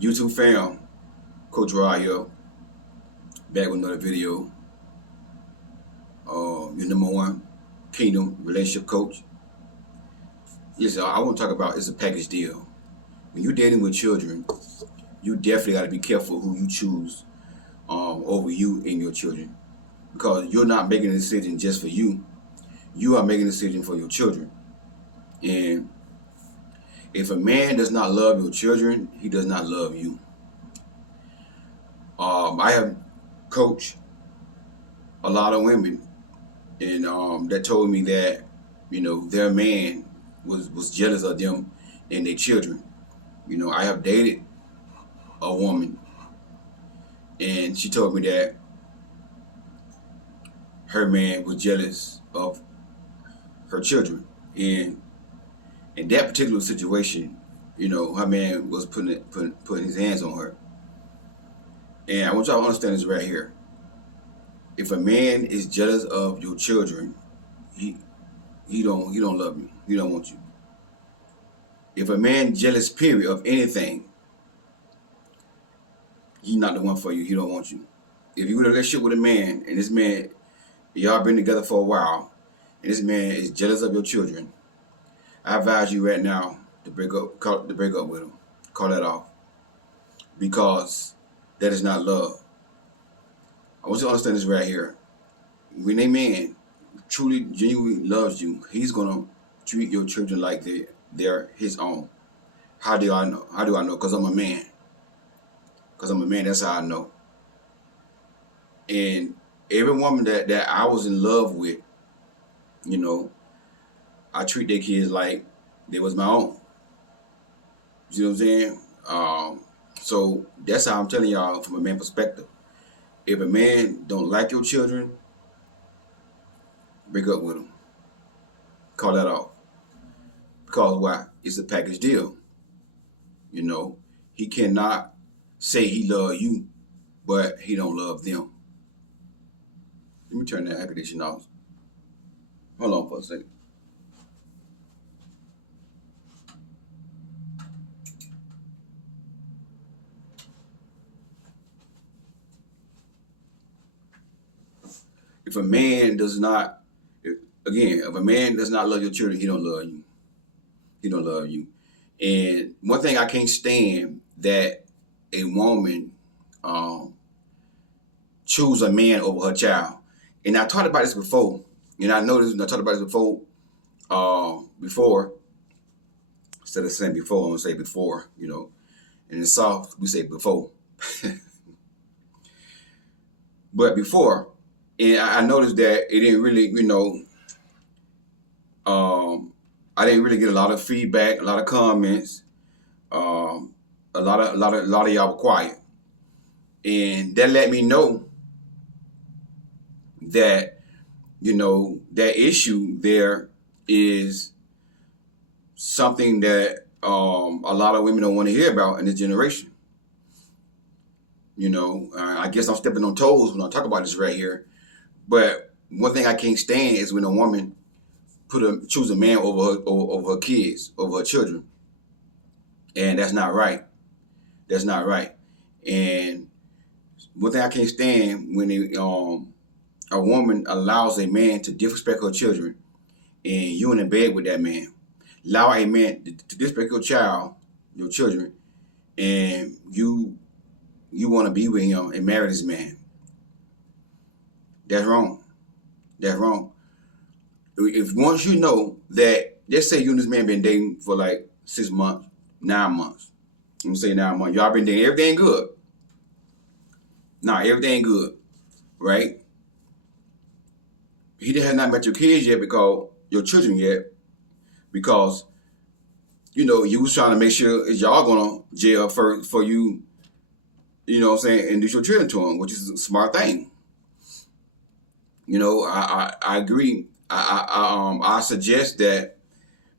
YouTube fam, Coach Rod here, back with another video. Your number one Kingdom relationship coach. Listen, I want to talk about it's a package deal. When you're dating with children, you definitely got to be careful who you choose over you and your children, because you're not making a decision just for you. You are making a decision for your children. And if a man does not love your children, he does not love you. I have coached a lot of women, and that told me that their man was jealous of them and their children. I have dated a woman, and she told me that her man was jealous of her children, and in that particular situation, her man was putting his hands on her. And I want y'all to understand this right here. If a man is jealous of your children, he don't love you. He don't want you. If a man jealous period of anything, he's not the one for you. He don't want you. If you're in a relationship with a man, and this man, y'all been together for a while, and this man is jealous of your children, I advise you right now to break up with him. Call that off, because that is not love. I want you to understand this right here. When a man truly, genuinely loves you, he's gonna treat your children like they're his own. How do I know? How do I know? Because I'm a man. Because I'm a man, that's how I know. And every woman that I was in love with, I treat their kids like they was my own. You see what I'm saying? So that's how I'm telling y'all from a man perspective. If a man don't like your children, break up with him. Call that off. Because why? It's a package deal. He cannot say he love you, but he don't love them. Let me turn that air conditioner off. Hold on for a second. If a man does not, if a man does not love your children, he don't love you. He don't love you. And one thing I can't stand, that a woman choose a man over her child. And I talked about this before. And I know this, I talked about this before. Instead of saying before, I'm gonna say before. And in South we say before. But before, and I noticed that it didn't really, I didn't really get a lot of feedback, a lot of comments. A lot of y'all were quiet, and that let me know that that issue there is something that a lot of women don't want to hear about in this generation. I guess I'm stepping on toes when I talk about this right here, but one thing I can't stand is when a woman choose a man over her kids, over her children, and that's not right. That's not right. And one thing I can't stand, when a woman allows a man to disrespect her children, and you in bed with that man. Allow a man to disrespect your children, and you want to be with him and marry this man. That's wrong. That's wrong. If once you know that, let's say you and this man been dating for like 6 months, 9 months. I'm gonna say 9 months. Y'all been dating, everything good. Everything good, right? He has not met your kids yet, because your children yet, because you was trying to make sure is y'all gonna jail first for you, what I'm saying, introduce your children to him, which is a smart thing. I agree. I suggest that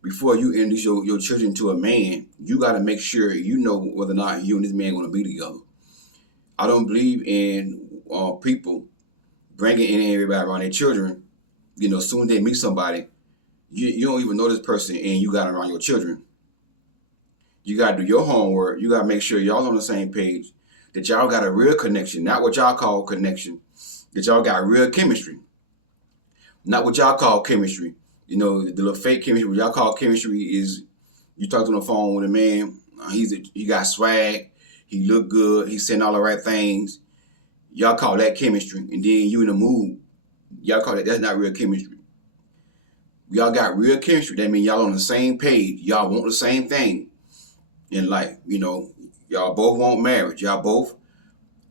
before you introduce your children to a man, you got to make sure you know whether or not you and this man going to be together. I don't believe in people bringing in everybody around their children. Soon as they meet somebody, you don't even know this person, and you got around your children. You gotta do your homework. You gotta make sure y'all on the same page. That y'all got a real connection, not what y'all call connection. That y'all got real chemistry, not what y'all call chemistry. You know, the little fake chemistry. What y'all call chemistry is you talk on the phone with a man. He got swag. He look good. He's saying all the right things. Y'all call that chemistry, and then you in the mood. Y'all call that's not real chemistry. Y'all got real chemistry. That means y'all on the same page. Y'all want the same thing in life. You know, y'all both want marriage. Y'all both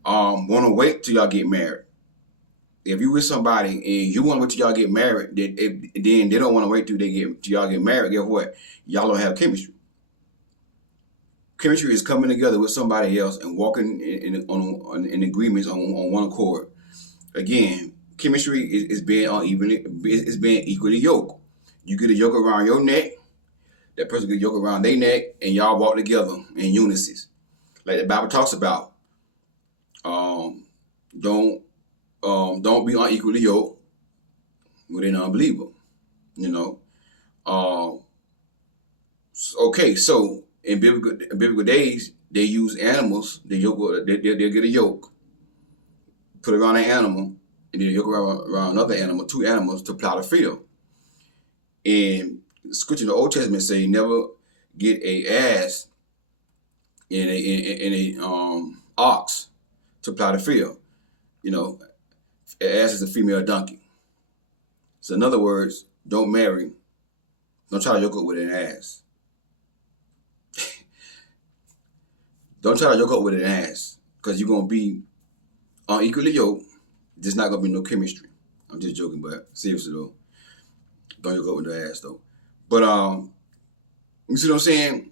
want to wait till y'all get married. If you with somebody and you want to wait till y'all get married, then they don't want to wait till y'all get married. Guess what? Y'all don't have chemistry. Chemistry is coming together with somebody else and walking in agreements on one accord. Again, chemistry is being equally yoked. You get a yoke around your neck, that person get a yoke around their neck, and y'all walk together in unison. Like the Bible talks about. Don't be unequally yoked with an unbeliever. You know. Okay, so in biblical days, they use animals. They'll get a yoke, put it around an animal, and then yoke around another animal, two animals to plow the field. And the scripture in the Old Testament say never get a ass in a ox to plow the field. You know, an ass is a female donkey. So in other words, don't try to yoke up with an ass. Don't try to yoke up with an ass, because you're gonna be unequally yoked. There's not gonna be no chemistry. I'm just joking, but seriously though, don't yoke up with the ass though. But you see what I'm saying?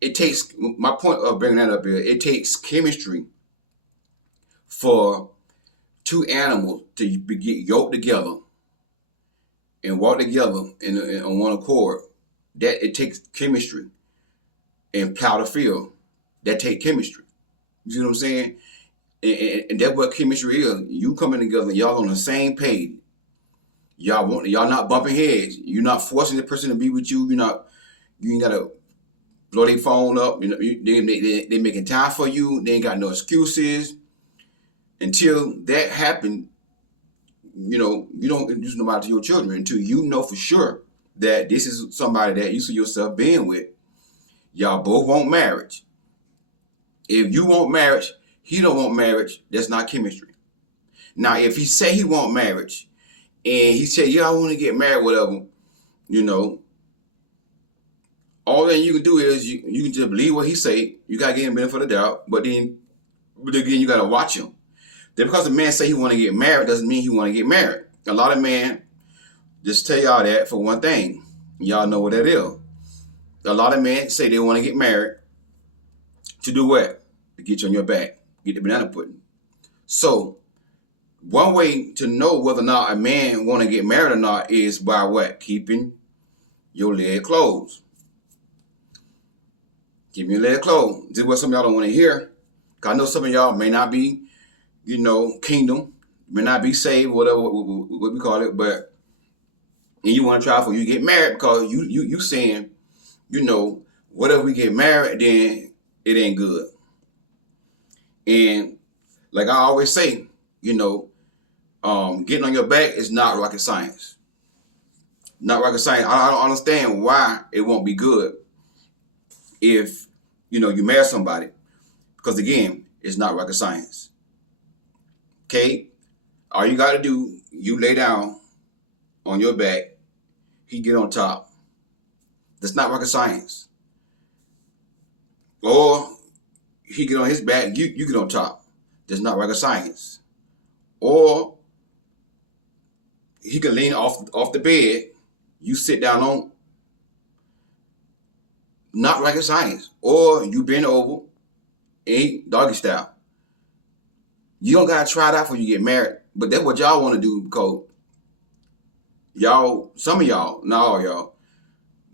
It takes, my point of bringing that up here, it takes chemistry for two animals to get yoked together and walk together on one accord. That it takes chemistry and plow the field. That take chemistry. You see what I'm saying? And that's what chemistry is. You coming together, y'all on the same page. Y'all not bumping heads. You're not forcing the person to be with you. You ain't gotta blow their phone up. You know, they making time for you. They ain't got no excuses. Until that happen, you know, you don't introduce nobody to your children until you know for sure that this is somebody that you see yourself being with. Y'all both want marriage. If you want marriage, he don't want marriage, that's not chemistry. Now, if he say he want marriage, and he say, yeah, I want to get married, whatever, you know, all that you can do is you can just believe what he say. You got to give him benefit of the doubt, but again, you got to watch him. Just because a man say he want to get married doesn't mean he want to get married. A lot of men just tell y'all that for one thing. Y'all know what that is. A lot of men say they want to get married to do what? To get you on your back, get the banana pudding. So, one way to know whether or not a man want to get married or not is by what? Keeping your leg closed. Keeping your leg closed. This is what some of y'all don't want to hear. Because I know some of y'all may not be, you know, kingdom, may not be saved, whatever what we call it, but and you want to try for you get married because you saying, you know, whatever we get married, then it ain't good. And like I always say, you know, getting on your back is not rocket science. Not rocket science. I don't understand why it won't be good if, you know, you marry somebody. Because again, it's not rocket science. Okay? All you got to do, you lay down on your back, he get on top. That's not rocket science. Or he get on his back, you get on top. That's not rocket science. Or he can lean off the bed, you sit down on, not rocket science. Or you bend over, doggy style. You don't gotta try it out before you get married, but that's what y'all want to do because y'all, some of y'all, not all y'all,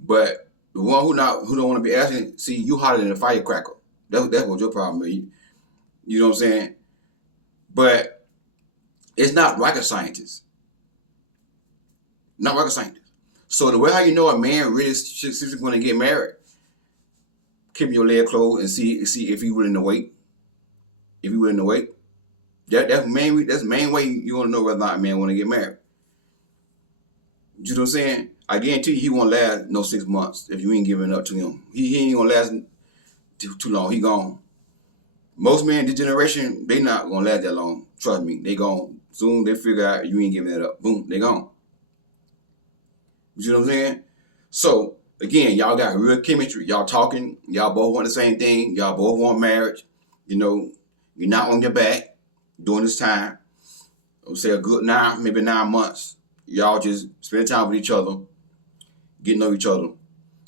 but the one who don't want to be asking, see, you hotter than a firecracker. That's what your problem is. You know what I'm saying? But it's not rocket scientists. Not rocket scientists. So the way how you know a man really is going to get married, keep your leg closed and see if he willing to wait. If he willing to wait, that's the main way you want to know whether or not a man want to get married. You know what I'm saying? I guarantee you he won't last no 6 months if you ain't giving up to him. He ain't gonna last too long. He gone. Most men this generation, they not gonna last that long. Trust me, they gone. Soon they figure out you ain't giving it up. Boom, they gone. You know what I'm saying? So again, y'all got real chemistry. Y'all talking. Y'all both want the same thing. Y'all both want marriage. You know, you're not on your back during this time. I would say a good 9 months. Y'all just spend time with each other, getting to know each other.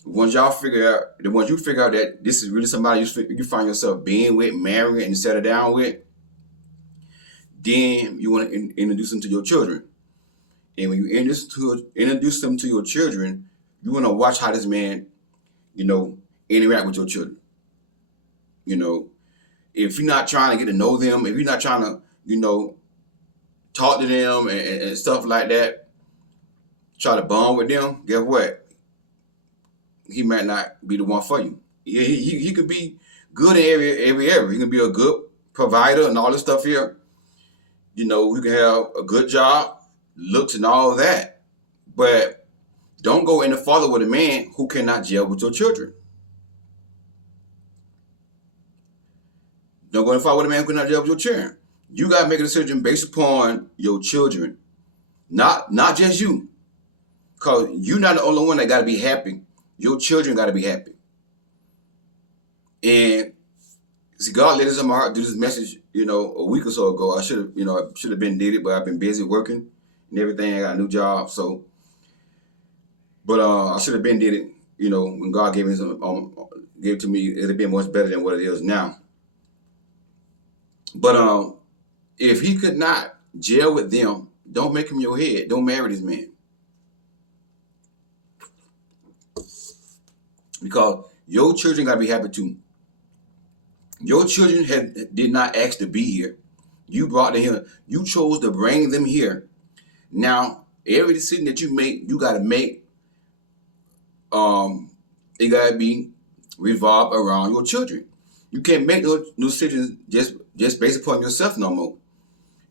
Once you figure out that this is really somebody you find yourself being with, marrying, and settle down with, then you want to introduce them to your children. And when you introduce them to your children, you want to watch how this man, interact with your children. If you're not trying to get to know them, if you're not trying to, talk to them and stuff like that, try to bond with them, guess what? He might not be the one for you. He could be good in every area. He can be a good provider and all this stuff here. We can have a good job, looks and all that. But don't go any farther with a man who cannot gel with your children. Don't go any farther with a man who cannot gel with your children. You got to make a decision based upon your children, not just you. Because you're not the only one that got to be happy. Your children got to be happy. And see, God led us in my heart to do this message, a week or so ago. I should have been did it, but I've been busy working and everything. I got a new job, so. But I should have been did it, when God gave it to me. It'd have been much better than what it is now. But if he could not gel with them, don't make him your head. Don't marry this man. Because your children got to be happy too. Your children did not ask to be here. You brought them here. You chose to bring them here. Now, every decision that you make, you got to make. It got to be revolved around your children. You can't make those decisions just based upon yourself no more.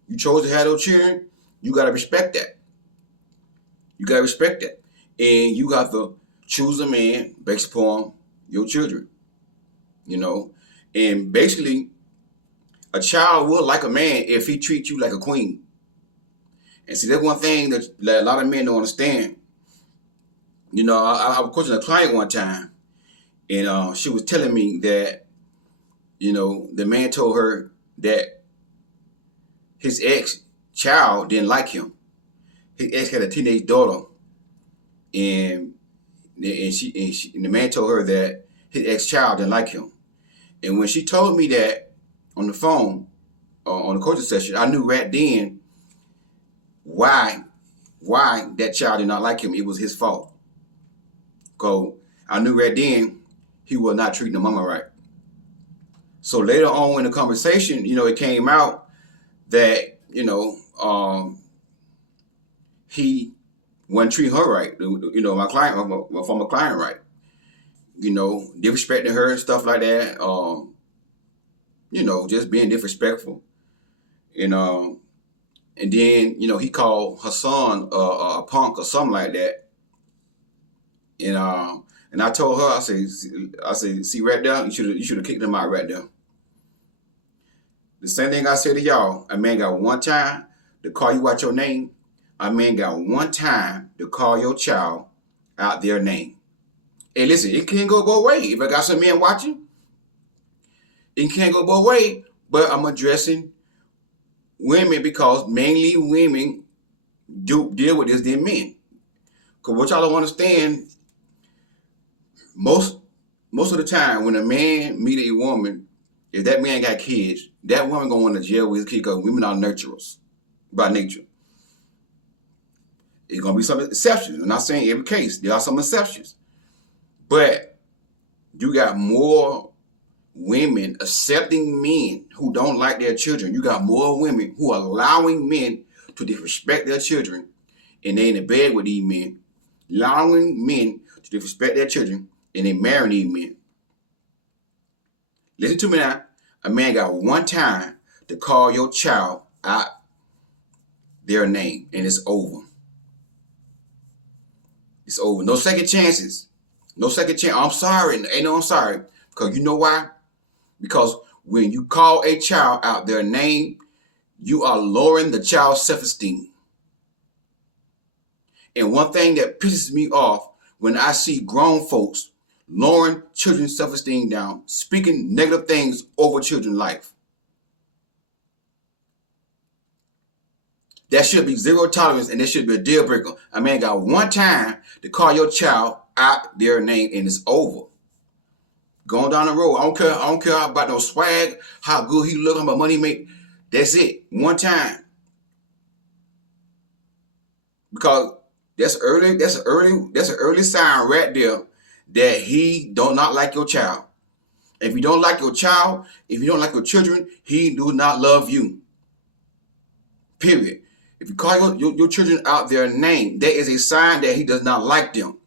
You chose to have those children. You got to respect that. You got to respect that. And you got to choose a man based upon your children. And basically, a child will like a man if he treats you like a queen. And see, that's one thing that a lot of men don't understand. I was coaching a client one time, and she was telling me that, the man told her that his ex-child didn't like him. His ex had a teenage daughter, and the man told her that his ex-child didn't like him. And when she told me that on the phone, on the coaching session, I knew right then why that child did not like him. It was his fault. Because I knew right then he was not treating the mama right. So later on in the conversation, it came out that, he wasn't treating her right. My client, my former client, right. Disrespecting her and stuff like that. Just being disrespectful. And then, he called her son a punk or something like that. And I told her, I said, see right there, you should have kicked him out right there. The same thing I said to y'all, a man got one time to call you out your name. A man got one time to call your child out their name. And listen, it can't go both ways. If I got some men watching, it can't go both ways. But I'm addressing women because mainly women do deal with this than men. Because what y'all don't understand, most of the time when a man meet a woman, if that man got kids, that woman gonna want to jail with his kid because women are nurturers by nature. It's gonna be some exceptions. I'm not saying every case. There are some exceptions. But you got more women accepting men who don't like their children. You got more women who are allowing men to disrespect their children, and they in the bed with these men, allowing men to disrespect their children, and they marry these men. Listen to me now. A man got one time to call your child out their name, and it's over. It's over. No second chances. No second chance. I'm sorry. Ain't no I'm sorry. Because you know why? Because when you call a child out their name, you are lowering the child's self-esteem. And one thing that pisses me off when I see grown folks lowering children's self-esteem down, speaking negative things over children's life. That should be zero tolerance, and that should be a deal breaker. A man got one time to call your child out their name, and it's over. Going down the road, I don't care about no swag, how good he look, how much money he make. That's it. One time. Because that's an early sign right there that he do not like your child. If you don't like your child, if you don't like your children, he do not love you. Period. If you call your children out their name, that is a sign that he does not like them.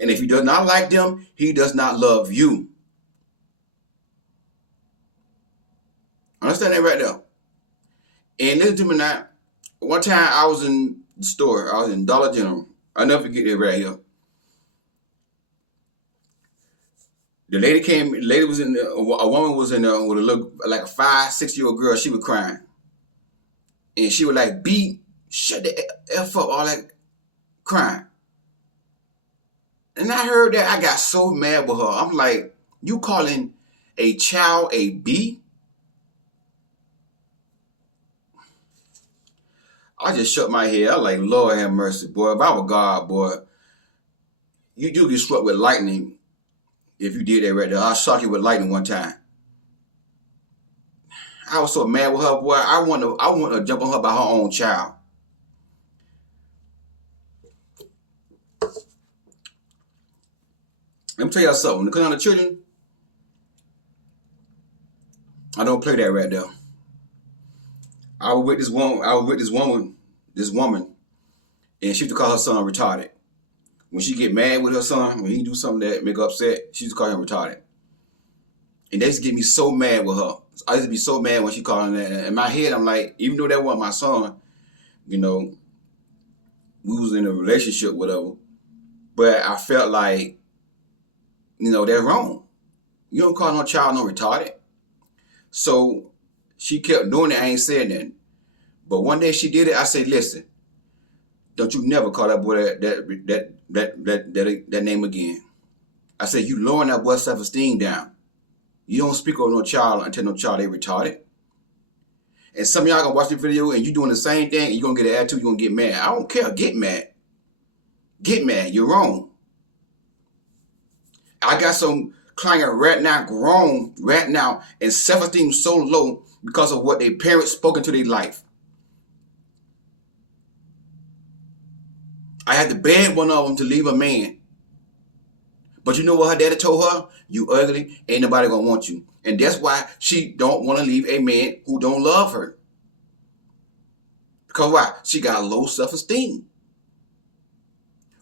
And if he does not like them, he does not love you. Understand that right there. And listen to me now. One time I was in the store. I was in Dollar General. I'll never forget it right here. The lady came. The lady was in there. A woman was in there with a little, like a 5-6-year-old girl. She was crying, and she was like, "B, shut the f up!" All that crying. And I heard that. I got so mad with her. I'm like, "You calling a child a B?" I just shook my head. I was like, Lord have mercy, boy. If I were God, boy, you do get struck with lightning if you did that right there. I'll shock you with lightning one time. I was so mad with her, boy. I want to jump on her by her own child. Let me tell y'all something. When it comes down to children, I don't play that right there. I was with this woman, and she used to call her son retarded. When she get mad with her son, when he do something that make her upset, she used to call him retarded. And they used to get me so mad with her. I used to be so mad when she called him that. In my head, I'm like, even though that wasn't my son, you know, we was in a relationship, whatever. But I felt like, you know, that's wrong. You don't call no child no retarded. So she kept doing it. I ain't said nothing. But one day she did it. I said, listen, don't you never call that boy that name again. I said, you lowering that boy's self-esteem down. You don't speak over no child and tell no child they retarded. And some of y'all gonna watch the video and you doing the same thing and you're gonna get an attitude, you're gonna get mad. I don't care. Get mad. Get mad. You're wrong. I got some client right now, grown right now, and self-esteem so low because of what their parents spoke into their life. I had to beg one of them to leave a man. But you know what her daddy told her? You ugly, ain't nobody gonna want you. And that's why she don't want to leave a man who don't love her. Because why? She got low self-esteem.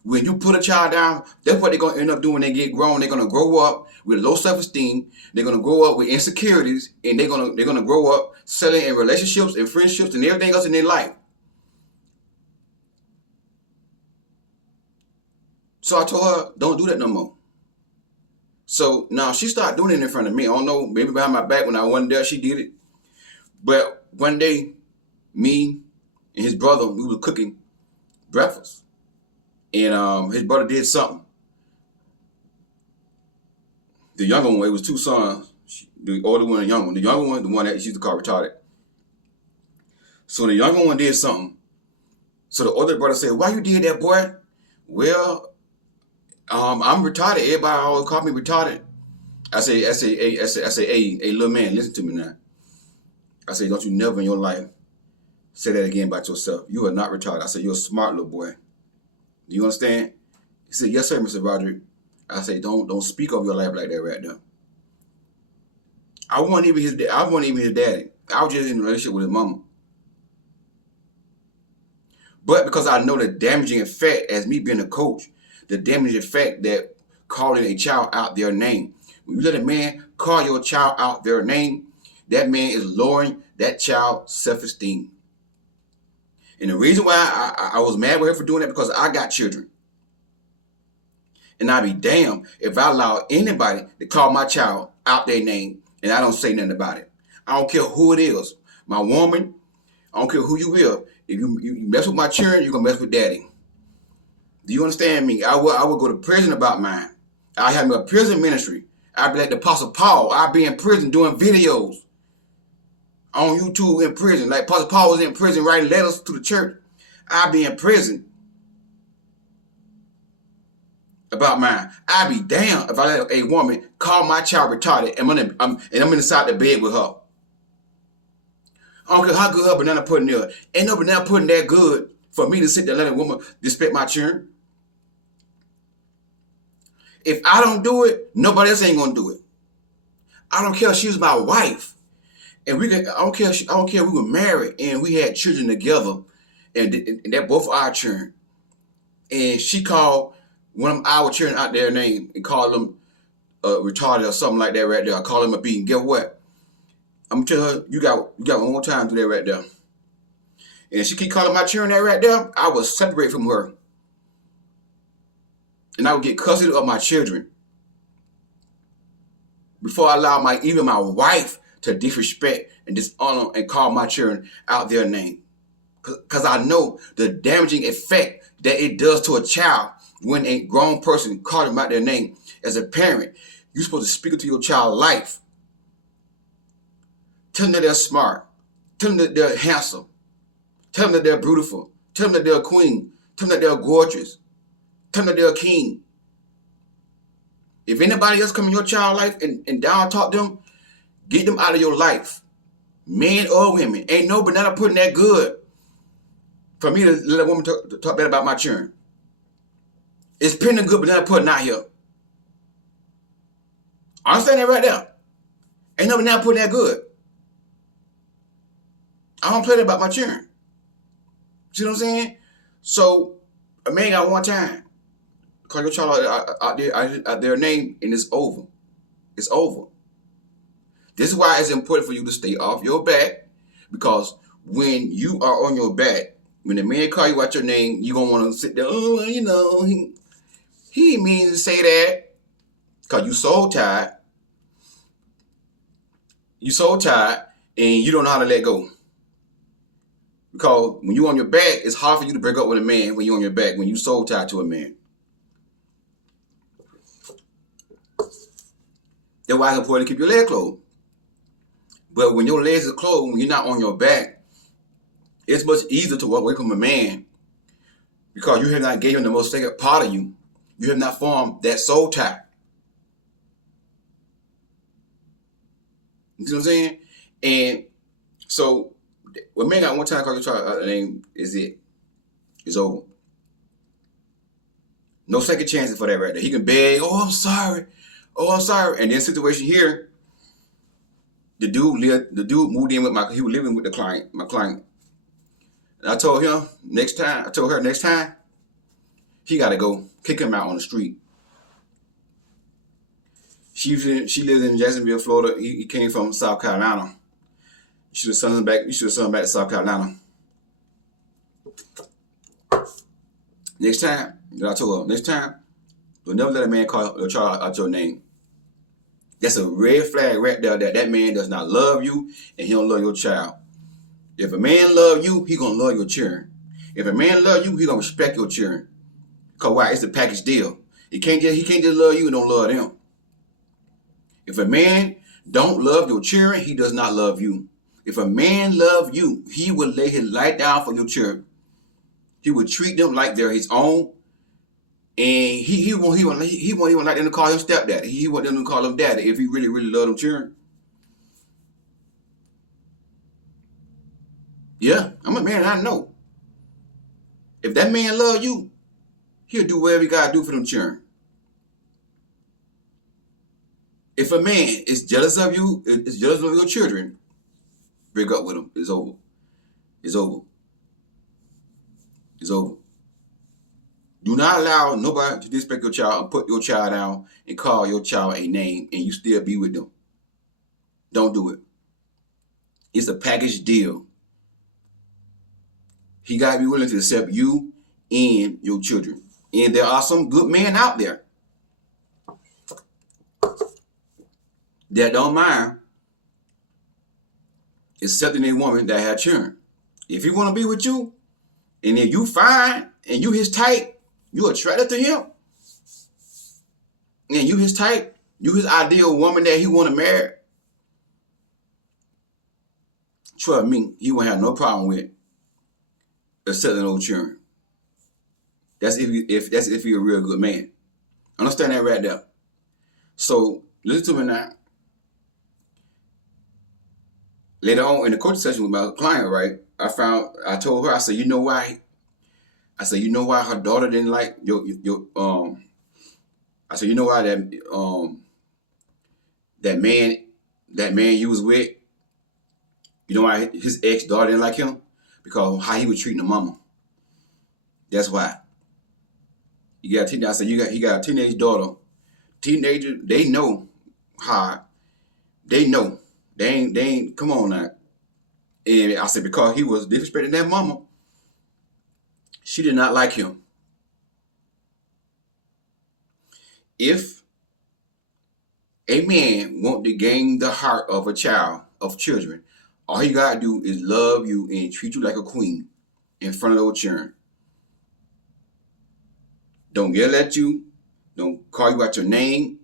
When you put a child down, that's what they're going to end up doing when they get grown. They're going to grow up with low self-esteem. They're going to grow up with insecurities. And they're going to grow up selling in relationships and friendships and everything else in their life. So I told her, don't do that no more. So now she started doing it in front of me. I don't know, maybe behind my back when I wasn't there, she did it. But one day, me and his brother, we were cooking breakfast. And his brother did something. The younger one, it was two sons. The older one and the younger one. The younger one, the one that she used to call retarded. So the younger one did something. So the older brother said, why you did that, boy? Well, I'm retarded. Everybody always call me retarded. I say, hey, little man, listen to me now. I say, don't you never in your life say that again about yourself. You are not retarded. I said, you're a smart little boy. Do you understand? He said, yes, sir, Mr. Roderick. I say, don't speak of your life like that right now. I wasn't even his daddy. I was just in a relationship with his mama. But because I know the damaging effect, as me being a coach, the damaging effect that calling a child out their name. When you let a man call your child out their name, that man is lowering that child's self-esteem. And the reason why I was mad with her for doing that, because I got children. And I'd be damned if I allow anybody to call my child out their name and I don't say nothing about it. I don't care who it is. My woman, I don't care who you is. If you mess with my children, you're going to mess with daddy. Do you understand me? I would go to prison about mine. I have a prison ministry. I'd be like the Apostle Paul. I'd be in prison doing videos on YouTube in prison. Like Apostle Paul was in prison writing letters to the church. I'd be in prison about mine. I'd be damned if I let a woman call my child retarded and I'm inside the bed with her. I don't care how good her banana pudding is. Ain't no banana pudding that good for me to sit there and let a woman disrespect my children. If I don't do it, nobody else ain't gonna do it. I don't care if she was my wife, and I don't care if we were married and we had children together, and they're both our children. And she called one of our children out their name and called them retarded or something like that right there. I call them a beating. Guess what? I'm gonna tell her, you got one more time to do that right there. And if she keep calling my children that right there, I will separate from her. And I would get custody of my children before I allow even my wife to disrespect and dishonor and call my children out their name. Because I know the damaging effect that it does to a child when a grown person calls them out their name. As a parent, you're supposed to speak into your child's life. Tell them that they're smart. Tell them that they're handsome. Tell them that they're beautiful. Tell them that they're a queen. Tell them that they're gorgeous. Tell them that they're a king. If anybody else come in your child's life and down talk them, get them out of your life. Men or women. Ain't no banana pudding that good for me to let a woman talk bad about my children. It's plenty good banana pudding out here. I understand that right there. Ain't no banana pudding that good. I don't play that about my children. See what I'm saying? So a man got one time. Call your child out their name and it's over. It's over. This is why it's important for you to stay off your back, because when you are on your back, when the man call you out your name, you're going to want to sit there, oh, you know, he didn't mean to say that, because you so tired. You so tired and you don't know how to let go. Because when you're on your back, it's hard for you to break up with a man when you're on your back, when you're so tied to a man. That's why it's important to keep your legs closed. But when your legs are closed, when you're not on your back, it's much easier to walk away from a man because you have not given him the most sacred part of you. You have not formed that soul tie. You see what I'm saying? And so, when man got one time call your child name, is it? It's over. No second chances for that right there. He can beg, oh, I'm sorry. Oh, I'm sorry. And then situation here, the dude moved in with he was living with my client. And I told her next time, he got to go. Kick him out on the street. She lives in Jacksonville, Florida. He came from South Carolina. You should have sent him back to South Carolina. Next time, I told her, next time, you'll never let a man call your child out your name. That's a red flag right there that man does not love you and he don't love your child. If a man love you, he gonna love your children. If a man love you, he gonna respect your children. Cause why? It's a package deal. He can't just love you and don't love them. If a man don't love your children, he does not love you. If a man love you, he will lay his life down for your children. He will treat them like they're his own. And he won't even like them to call him stepdaddy. He want them to call him daddy if he really, really love them children. Yeah, I'm a man and I know. If that man love you, he'll do whatever he gotta do for them children. If a man is jealous of you, is jealous of your children, break up with him. It's over. It's over. It's over. Do not allow nobody to disrespect your child and put your child down and call your child a name and you still be with them. Don't do it. It's a package deal. He got to be willing to accept you and your children. And there are some good men out there that don't mind accepting a woman that had children. If he want to be with you, and if you fine and you his type, you attracted to him, and you his type, you his ideal woman that he want to marry, trust me, he won't have no problem with accepting those children. That's if you're a real good man. Understand that right there. So listen to me now. Later on in the coaching session with my client, right? I told her, I said, you know why? I said, you know why her daughter didn't like your I said, you know why that man you was with, you know why his ex daughter didn't like him? Because how he was treating the mama. That's why. You got a teenage. I said he got a teenage daughter. Teenagers, they know how. They know. They ain't. Come on now. And I said because he was disrespecting that mama, she did not like him. If a man want to gain the heart of a child, of children, all he gotta do is love you and treat you like a queen in front of those children. Don't yell at you. Don't call you out your name.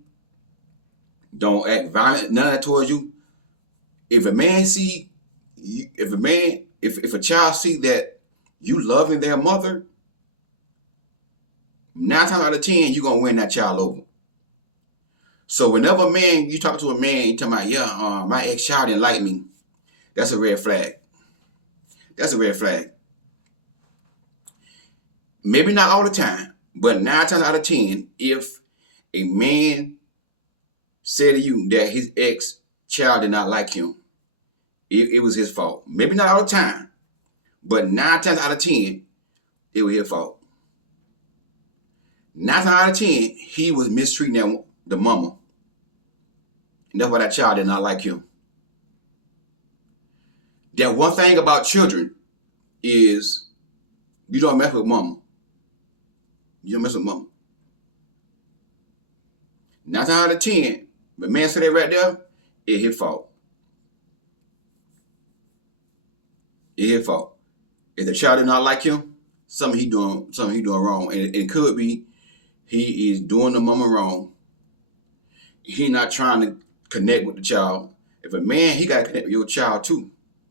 Don't act violent, none of that towards you. If a man see, if a child see that you loving their mother, 9 times out of 10, you're gonna win that child over. So whenever a man, you talk to a man, you talking about, yeah, my ex-child didn't like me, that's a red flag. That's a red flag. Maybe not all the time, but 9 times out of 10, if a man said to you that his ex-child did not like him, it was his fault. Maybe not all the time, but 9 times out of 10, it was his fault. 9 times out of 10, he was mistreating the mama. And that's why that child did not like him. That one thing about children is you don't mess with mama. You don't mess with mama. 9 times out of 10, the man said that right there, it's his fault. It's his fault. If the child did not like him, something he doing wrong. And it could be he is doing the mama wrong. He not trying to connect with the child. If a man, he got to connect with your child too.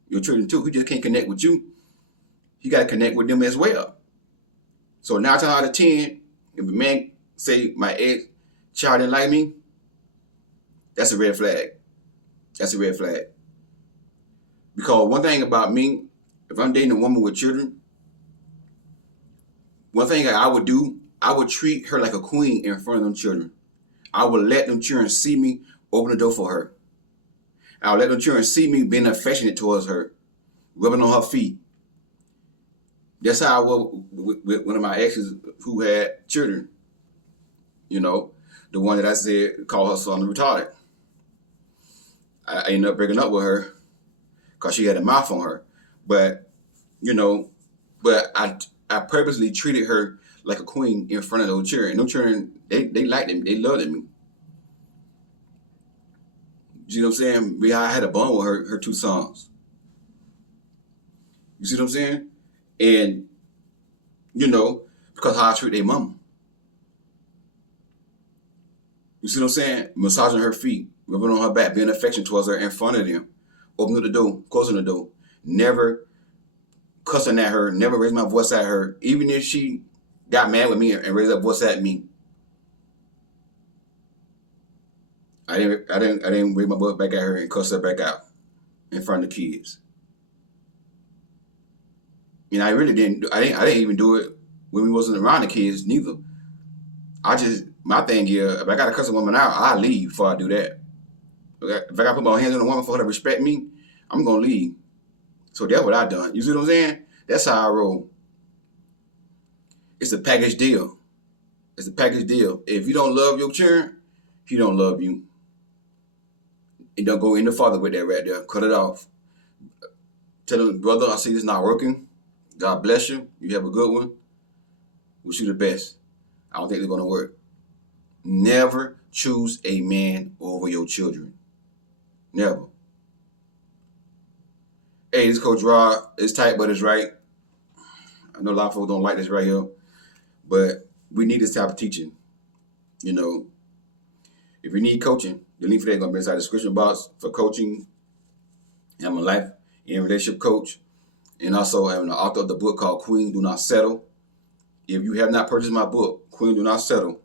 Your children too. He just can't connect with you. He got to connect with them as well. So 9 times out of 10, if a man say my ex-child didn't like me, that's a red flag. That's a red flag. Because one thing about me, if I'm dating a woman with children, one thing I would do, I would treat her like a queen in front of them children. I would let them children see me open the door for her. I would let them children see me being affectionate towards her, rubbing on her feet. That's how I was with one of my exes who had children. You know, the one that I said called her son retarded. I ended up breaking up with her because she had a mouth on her. But, you know, I purposely treated her like a queen in front of those children. Those children, they liked me. They loved me. You know what I'm saying? I had a bond with her 2 sons. You see what I'm saying? And, you know, because how I treat their mama. You see what I'm saying? Massaging her feet, rubbing on her back, being affectionate towards her in front of them. Opening up the door, closing the door. Never cussing at her, never raising my voice at her. Even if she got mad with me and raised her voice at me, I didn't raise my voice back at her and cuss her back out in front of the kids. And I really didn't. I didn't even do it when we wasn't around the kids neither. My thing is, if I gotta cuss a woman out, I leave before I do that. If I gotta put my hands on a woman for her to respect me, I'm gonna leave. So that's what I done. You see what I'm saying? That's how I roll. It's a package deal. It's a package deal. If you don't love your children, he don't love you. And don't go any further with that right there. Cut it off. Tell him, brother, I see this not working. God bless you. You have a good one. Wish you the best. I don't think they're going to work. Never choose a man over your children. Never. Hey, this Coach Rod. It's tight, but it's right. I know a lot of folks don't like this right here, but we need this type of teaching. You know, if you need coaching, the link for that is going to be inside the description box for coaching. I'm a life and relationship coach, and also I'm the author of the book called Queen Do Not Settle. If you have not purchased my book, Queen Do Not Settle,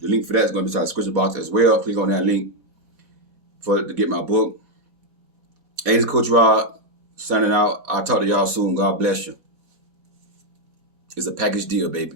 the link for that is going to be inside the description box as well. Click on that link to get my book. Hey, this is Coach Rod signing out. I'll talk to y'all soon. God bless you. It's a package deal, baby.